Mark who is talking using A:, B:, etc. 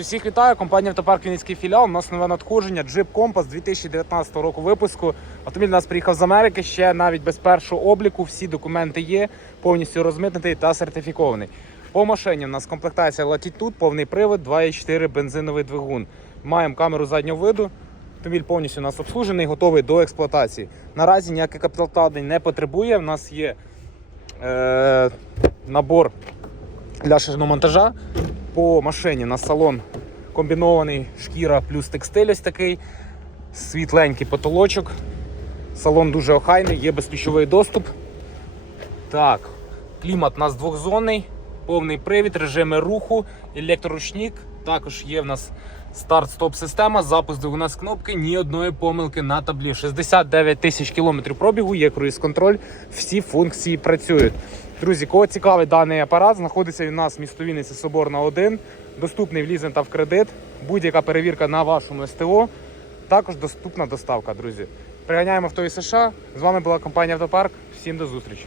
A: Всіх вітаю, компанія Автопарк Вінницький філіал. У нас нове надходження Jeep Compass 2019 року випуску. Автомобіль у нас приїхав з Америки, ще навіть без першого обліку. Всі документи є, повністю розмитнений та сертифікований. По машині у нас комплектація Latitude, повний привод, 2,4 бензиновий двигун. Маємо камеру заднього виду. Автомобіль повністю у нас обслужений, готовий до експлуатації. Наразі ніяких капіталвкладень не потребує. У нас є е, набор для шиномонтажа. По машині на салон комбінований шкіра плюс текстиль ось такий, світленький потолочок. Салон дуже охайний, є безключовий доступ. Так, клімат у нас двохзонний, повний привід, режими руху, електроручник. Також є в нас старт-стоп система, запуск двигуна з кнопки, ні одної помилки на таблі. 69 тисяч кілометрів пробігу, є круїз-контроль, всі функції працюють. Друзі, кого цікавий даний апарат, знаходиться він у нас в місто Вінниці Соборна 1, доступний в лізинг та в кредит. Будь-яка перевірка на вашому СТО. Також доступна доставка, друзі. Приганяємо авто із США. З вами була компанія Автопарк. Всім до зустрічі.